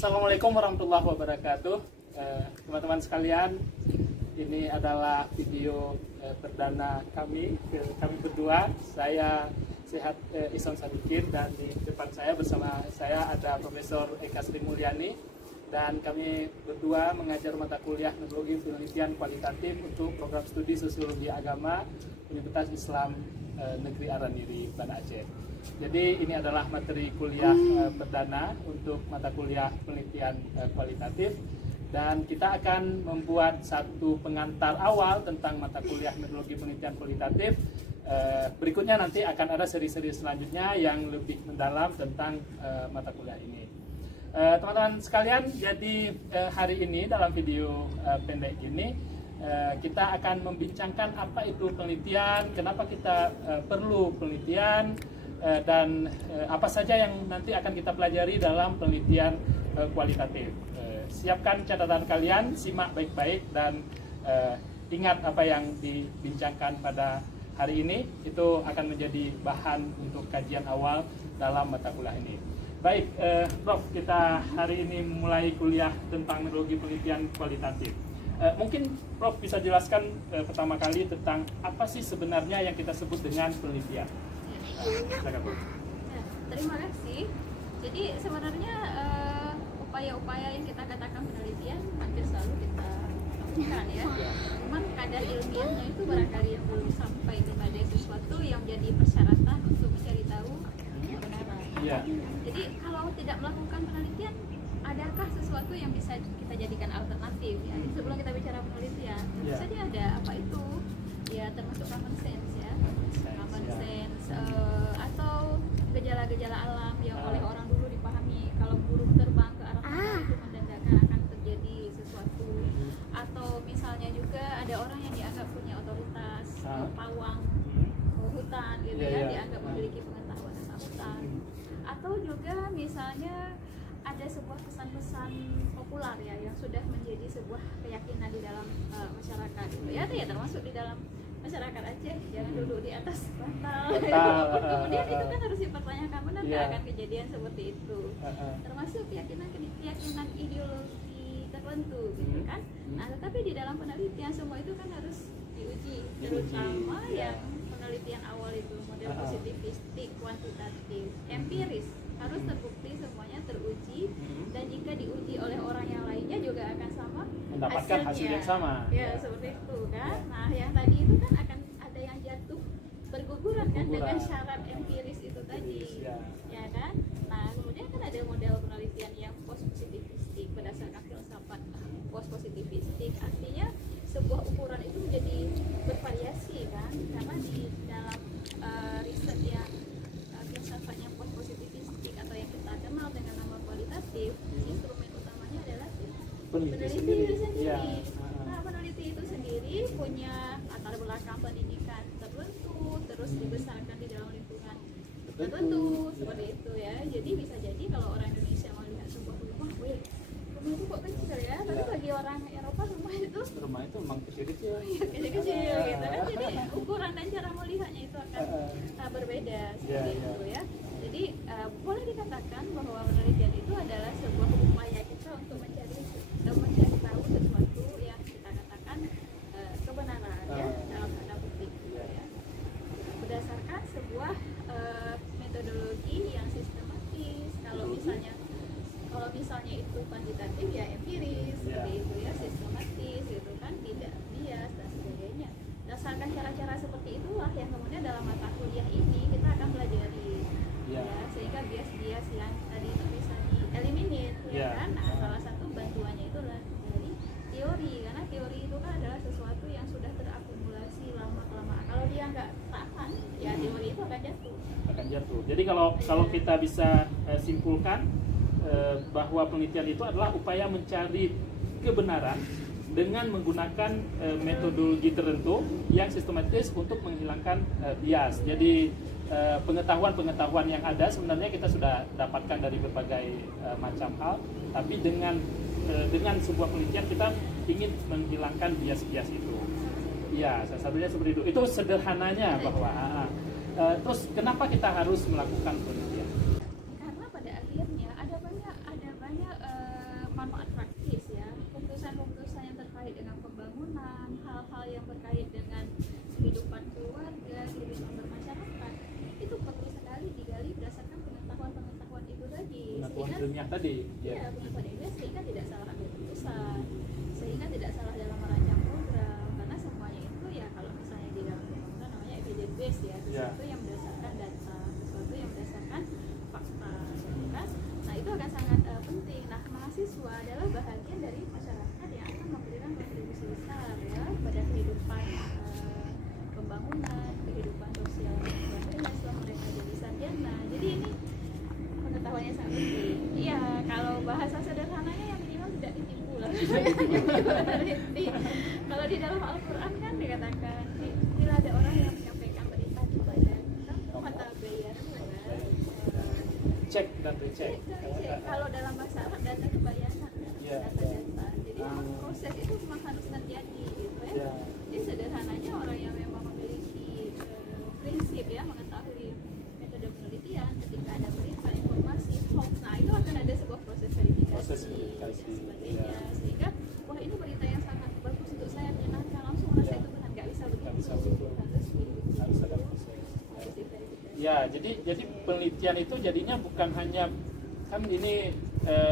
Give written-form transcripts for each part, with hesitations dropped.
Assalamualaikum warahmatullahi wabarakatuh. Teman-teman sekalian, ini adalah video perdana kami berdua. Saya Sehat Ihsan Sadikin, dan di depan saya bersama saya ada Profesor Eka Sri Mulyani, dan kami berdua mengajar mata kuliah Metodologi Penelitian Kualitatif untuk program studi Sosiologi Agama Universitas Islam Negeri Araniri, Banda Aceh. Jadi ini adalah materi kuliah perdana untuk mata kuliah penelitian kualitatif, dan kita akan membuat satu pengantar awal tentang mata kuliah metodologi penelitian kualitatif. Berikutnya nanti akan ada seri-seri selanjutnya yang lebih mendalam tentang mata kuliah ini. Teman-teman sekalian, jadi hari ini dalam video pendek ini kita akan membincangkan apa itu penelitian, kenapa kita perlu penelitian, dan apa saja yang nanti akan kita pelajari dalam penelitian kualitatif. Siapkan catatan kalian, simak baik-baik, dan ingat apa yang dibincangkan pada hari ini, itu akan menjadi bahan untuk kajian awal dalam mata kuliah ini. Baik, Prof, kita hari ini mulai kuliah tentang metodologi penelitian kualitatif. Mungkin Prof bisa jelaskan pertama kali tentang apa sih sebenarnya yang kita sebut dengan penelitian. Silakan, Prof. Terima kasih. Jadi sebenarnya upaya-upaya yang kita katakan penelitian hampir selalu kita lakukan ya. Cuman kadar ilmiahnya itu barangkali yang belum sampai kepada sesuatu yang menjadi persyaratan untuk mencari tahu kebenaran. Jadi kalau tidak melakukan penelitian, adakah sesuatu yang bisa kita jadikan alternatif ya? Sebelum kita bicara penelitian, tentu saja ada apa itu ya, termasuk common sense ya, common sense atau gejala-gejala alam yang oleh orang dulu dipahami. Kalau burung terbang ke arah mana itu menandakan akan terjadi sesuatu. Atau misalnya juga ada orang yang dianggap punya otoritas, pawang hutan gitu ya, dianggap memiliki pengetahuan tentang hutan. Atau juga misalnya ada sebuah pesan-pesan populer ya yang sudah menjadi sebuah keyakinan di dalam masyarakat gitu ya, termasuk di dalam masyarakat Aceh, jangan duduk di atas bantal. Kemudian itu kan harus dipertanyakan, benar nggak akan kejadian seperti itu? Termasuk keyakinan ideologi tertentu gitu kan. Nah, tetapi di dalam penelitian semua itu kan harus diuji, terutama yang penelitian awal itu model positivistik, kuantitatif, empiris, harus terbukti semuanya teruji, dan jika diuji oleh orang yang lainnya juga akan sama mendapatkan hasil yang sama ya, seperti itu kan. Nah, yang tadi itu kan akan ada yang jatuh berguguran kan dengan syarat empiris itu tadi ya kan. Nah, kemudian kan ada model penelitian yang post positivistik berdasarkan filsafat post positivistik, artinya sebuah ukuran itu menjadi bervariasi kan, karena di dalam riset yang filsafatnya post positivistik atau yang kita kenal dengan nama kualitatif, instrumen utamanya adalah peneliti itu sendiri. Nah, peneliti itu sendiri punya latar belakang pendidikan tertentu, terus dibesarkan di dalam lingkungan tertentu, seperti itu ya. Jadi bisa jadi kalau orang Indonesia melihat sebuah rumah, rumah itu kok kecil ya, tapi bagi orang Eropa rumah itu memang kecil-kecil, kecil-kecil gitu kan. Jadi ukuran dan cara melihatnya itu akan berbeda seperti itu ya. Jadi boleh dikatakan bahwa penelitian itu adalah sebuah upaya kita untuk mencari tahu sesuatu yang kita katakan kebenaran ya, dalam tanda petik gitu ya, berdasarkan sebuah metodologi yang sistematis. Kalau misalnya itu kuantitatif ya empiris, seperti itu ya, sistematis gitu kan, tidak bias dan sebagainya. Berdasarkan cara-cara seperti itulah yang kemudian dalam mata kuliah ini kita akan pelajari ya, sehingga bias-bias yang tadi itu bisa dieliminir ya kan. Nah, salah satu bantuannya itu adalah dari teori, karena teori itu kan adalah sesuatu yang sudah terakumulasi lama-kelamaan. Kalau dia nggak tahan ya, teori itu akan jatuh. Jadi kalau kita bisa simpulkan bahwa penelitian itu adalah upaya mencari kebenaran dengan menggunakan metodologi tertentu yang sistematis untuk menghilangkan bias. Jadi pengetahuan-pengetahuan yang ada sebenarnya kita sudah dapatkan dari berbagai macam hal, tapi dengan sebuah penelitian kita ingin menghilangkan bias-bias itu. Ya, salah satunya seperti itu. Itu sederhananya bahwa terus kenapa kita harus melakukan penelitian? Karena pada akhirnya ada banyak pengetahuan ilmiah tadi. Iya, pengetahuan ilmiah sehingga tidak salah ambil keputusan, sehingga tidak salah dalam merancang program, karena semuanya itu ya kalau misalnya di dalam pembangunan namanya evidence based ya, sesuatu yang berdasarkan data, sesuatu yang berdasarkan fakta, kan? Nah itu akan sangat penting. Nah mahasiswa adalah bahagian dari masyarakat yang akan memberikan kontribusi besar ya pada kehidupan pembangunan, kehidupan sosial mereka setelah mereka jadi sarjana. Jadi ini pengetahuannya sangat penting. Iya, kalau bahasa sederhananya yang minimal tidak ditipu lah. Kalau di dalam Al-Quran kan dikatakan bila ada orang yang menyampaikan berita kepada mata bayar cek dan recheck. Kalau dalam bahasa Arab data itu bayangan, data-data. Jadi proses itu memang harus terjadi gitu ya. Jadi sederhananya orang yang memang memiliki prinsip ya mengetahui metode penelitian, ketika ada berita informasi hoax, nah itu akan ada sebuah proses verifikasi dan sebagainya, sehingga wah ini berita yang sangat bagus untuk saya, menyenangkan, langsung merasa itu benar, nggak bisa begitu, harus ada proses. Ya, jadi penelitian itu jadinya bukan hanya kan ini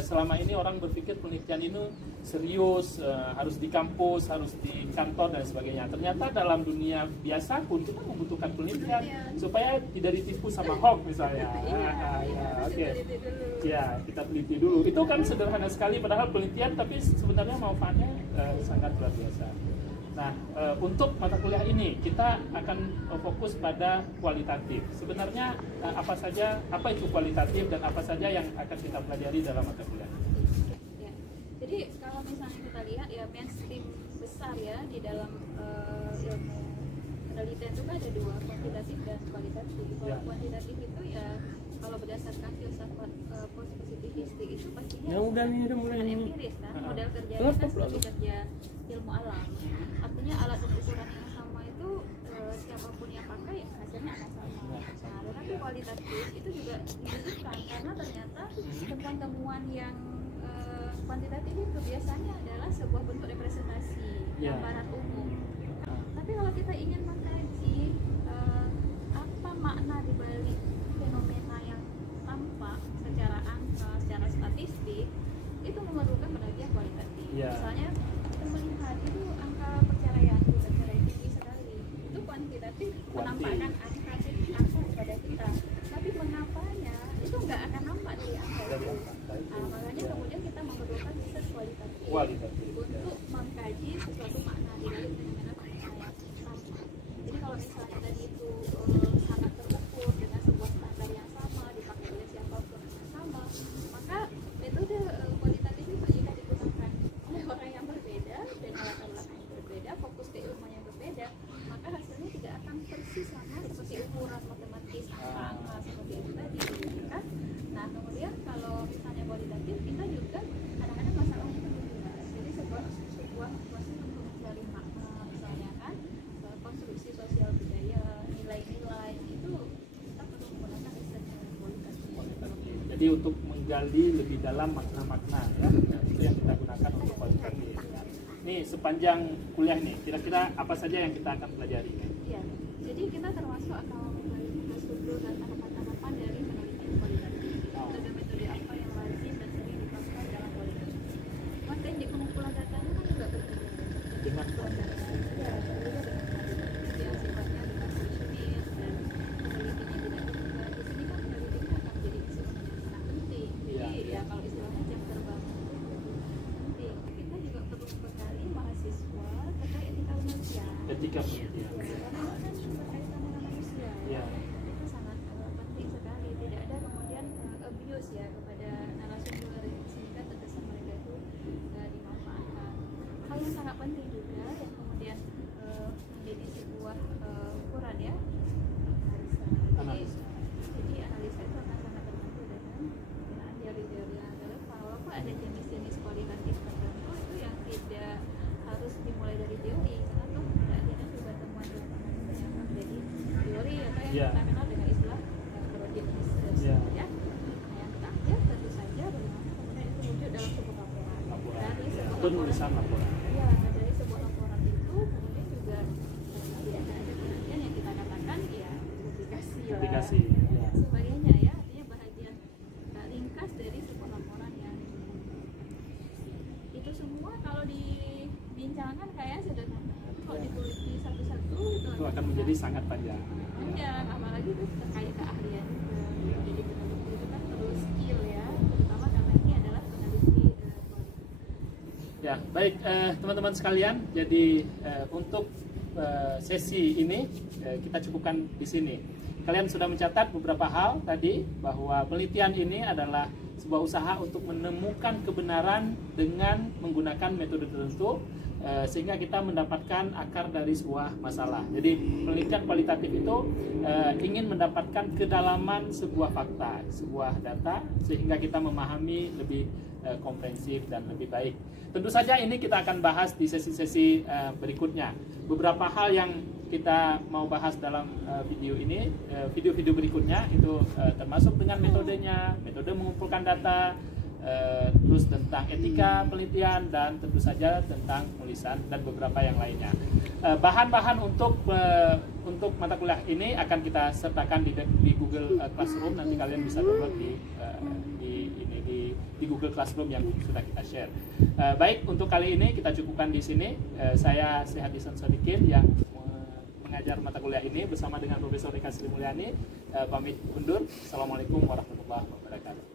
selama ini orang berpikir penelitian ini serius, harus di kampus, harus di kantor dan sebagainya. Ternyata dalam dunia biasa pun kita membutuhkan penelitian supaya tidak ditipu sama hoax misalnya. Oke. Ya, kita teliti dulu. Itu kan sederhana sekali padahal penelitian, tapi sebenarnya manfaatnya sangat luar biasa. Nah, untuk mata kuliah ini kita akan fokus pada kualitatif. Sebenarnya apa itu kualitatif dan apa saja yang akan kita pelajari dalam mata kuliah? Ya. Jadi kalau misalnya kita lihat ya mainstream besar ya di dalam ilmu penelitian itu kan ada dua, kuantitatif dan kualitatif. Kalau kuantitatif itu ya kalau berdasarkan filsafat positivistik itu pastinya bukan empiris kan, model kerjanya kan seperti kerja ilmu alam. Artinya alat ukuran yang sama itu siapapun yang pakai hasilnya akan sama. Nah, tetapi kualitatif itu juga dibutuhkan karena ternyata temuan-temuan yang kuantitatif itu biasanya adalah sebuah bentuk representasi gambaran umum. Tapi kalau kita ingin mengkaji apa makna dibalik fenomena yang tampak secara angka, secara statistik, itu memerlukan penelitian kualitatif. Misalnya melihat itu angka perceraian tinggi sekali, itu kuantitatif menampakkan angka kepada kita, tapi mengapanya itu nggak akan nampak dari angka itu. Makanya kemudian kita memerlukan riset kualitatif untuk mengkaji sesuatu makna di balik fenomena perceraian. Jadi kalau misalnya tadi itu sangat terukur dengan sebuah standar yang sama, dipakai oleh siapapun yang sama, maka metode kualitatif itu jika digunakan oleh orang yang berbeda dan alat-alat yang berbeda, fokus ke ilmu yang berbeda, maka hasilnya tidak akan persis sama seperti ukuran matematis, angka-angka seperti itu tadi, kan? Nah kemudian kalau misalnya kualitatif, kita juga kadang-kadang masalahnya itu luas. Jadi sebuah proses untuk mencari makna, misalnya kan, konstruksi sosial budaya, nilai-nilai itu kita perlu menggunakan riset kualitatif. Jadi untuk menggali lebih dalam makna-makna ya, itu yang kita gunakan untuk kualitatif. Nih sepanjang kuliah nih, kira-kira apa saja yang kita akan pelajari? Iya, jadi kita termasuk akan menggali prosedur dan tahapan-tahapan dari penelitian kualitatif. Metode-metode apa yang lazim dan sering dipakai dalam kualitatif. Teknik pengumpulan datanya kan juga berbeda. Dengan ya, yang sifatnya determinis dan penelitiannya tidak berbeda. Di sini kan penelitiannya akan menjadi sesuatu yang sangat penting. Jadi ya kalau istilahnya jam terbang penting. Kita juga perlu membekali mahasiswa terkait etika penelitian. Etika penelitian. Karena kan berkaitan dengan manusia. Itu sangat penting sekali. Tidak ada kemudian abuse ya kepada narasumber sehingga terkesan mereka itu dimanfaatkan. Hal yang sangat penting juga yang kemudian menjadi sebuah ukuran ya, analisa. Jadi analisa itu akan sangat terbantu dengan penggunaan teori-teori yang relevan. Walaupun ada jenis-jenis kualitatif tertentu itu yang tidak harus dimulai dari teori, karena tuh ada juga temuan di lapangan yang menjadi teori atau yang kita kenal dengan istilah project research ya. Nah, yang terakhir tentu saja bagaimana kemudian itu muncul dalam sebuah laporan. Dari sebuah penulisan laporan. Ya, dari sebuah laporan itu kemudian juga ada penelitian yang kita katakan ya publikasi lah. Publikasi. Dan sebagainya ya, artinya bahagian ringkas dari Jadi sangat panjang. Panjang, apalagi itu terkait keahlian juga. Jadi peneliti itu kan perlu skill ya, terutama karena ini adalah peneliti Ya, baik teman-teman sekalian. Jadi untuk sesi ini kita cukupkan di sini. Kalian sudah mencatat beberapa hal tadi, bahwa penelitian ini adalah sebuah usaha untuk menemukan kebenaran dengan menggunakan metode tertentu, sehingga kita mendapatkan akar dari sebuah masalah. Jadi penelitian kualitatif itu ingin mendapatkan kedalaman sebuah fakta, sebuah data, sehingga kita memahami lebih komprehensif dan lebih baik. Tentu saja ini kita akan bahas di sesi-sesi berikutnya. Beberapa hal yang kita mau bahas dalam video ini, video-video berikutnya itu termasuk dengan metodenya, metode mengumpulkan data, terus tentang etika penelitian, dan tentu saja tentang penulisan dan beberapa yang lainnya. Bahan-bahan untuk mata kuliah ini akan kita sertakan di Google Classroom. Nanti kalian bisa download di Google Classroom yang sudah kita share. Baik, untuk kali ini kita cukupkan di sini. Saya Sehat Ihsan Sodikin yang mengajar mata kuliah ini bersama dengan Profesor Rika Sri Mulyani, pamit undur. Assalamualaikum warahmatullahi wabarakatuh.